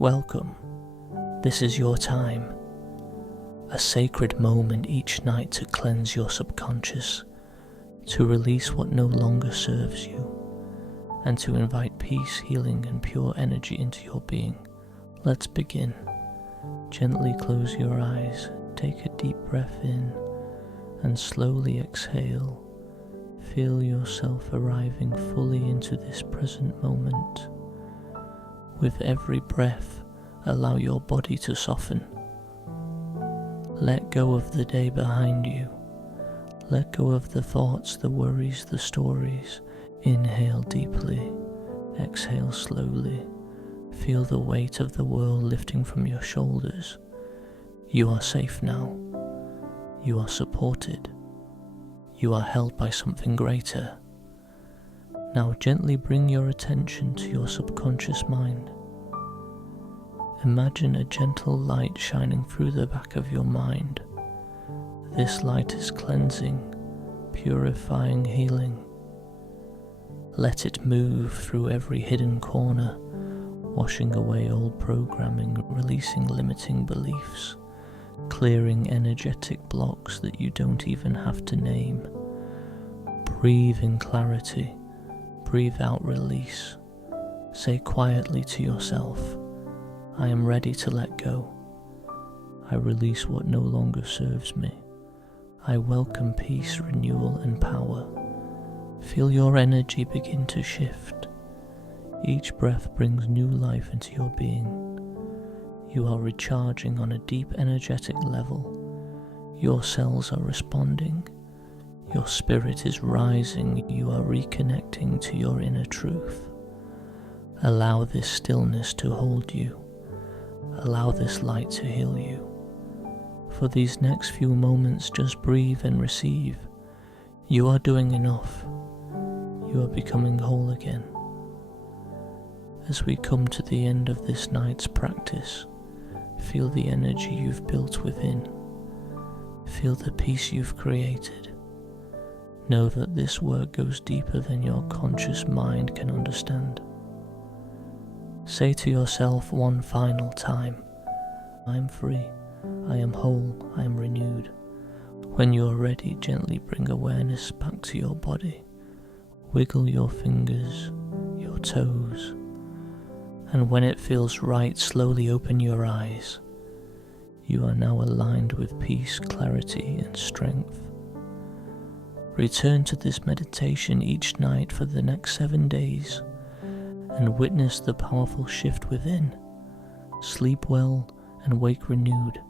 Welcome. This is your time. A sacred moment each night to cleanse your subconscious, to release what no longer serves you, and to invite peace, healing, and pure energy into your being. Let's begin. Gently close your eyes, take a deep breath in, and slowly exhale. Feel yourself arriving fully into this present moment. With every breath, allow your body to soften. Let go of the day behind you. Let go of the thoughts, the worries, the stories. Inhale deeply, exhale slowly. Feel the weight of the world lifting from your shoulders. You are safe now. You are supported. You are held by something greater. Now gently bring your attention to your subconscious mind. Imagine a gentle light shining through the back of your mind. This light is cleansing, purifying, healing. Let it move through every hidden corner, washing away old programming, releasing limiting beliefs, clearing energetic blocks that you don't even have to name. Breathe in clarity. Breathe out release. Say quietly to yourself, I am ready to let go. I release what no longer serves me. I welcome peace, renewal, and power. Feel your energy begin to shift. Each breath brings new life into your being. You are recharging on a deep energetic level. Your cells are responding. Your spirit is rising. You are reconnecting to your inner truth. Allow this stillness to hold you. Allow this light to heal you. For these next few moments, just breathe and receive. You are doing enough. You are becoming whole again. As we come to the end of this night's practice, feel the energy you've built within. Feel the peace you've created. Know that this work goes deeper than your conscious mind can understand. Say to yourself one final time, I am free, I am whole, I am renewed. When you are ready, gently bring awareness back to your body. Wiggle your fingers, your toes, and when it feels right, slowly open your eyes. You are now aligned with peace, clarity, and strength. Return to this meditation each night for the next 7 days and witness the powerful shift within. Sleep well and wake renewed.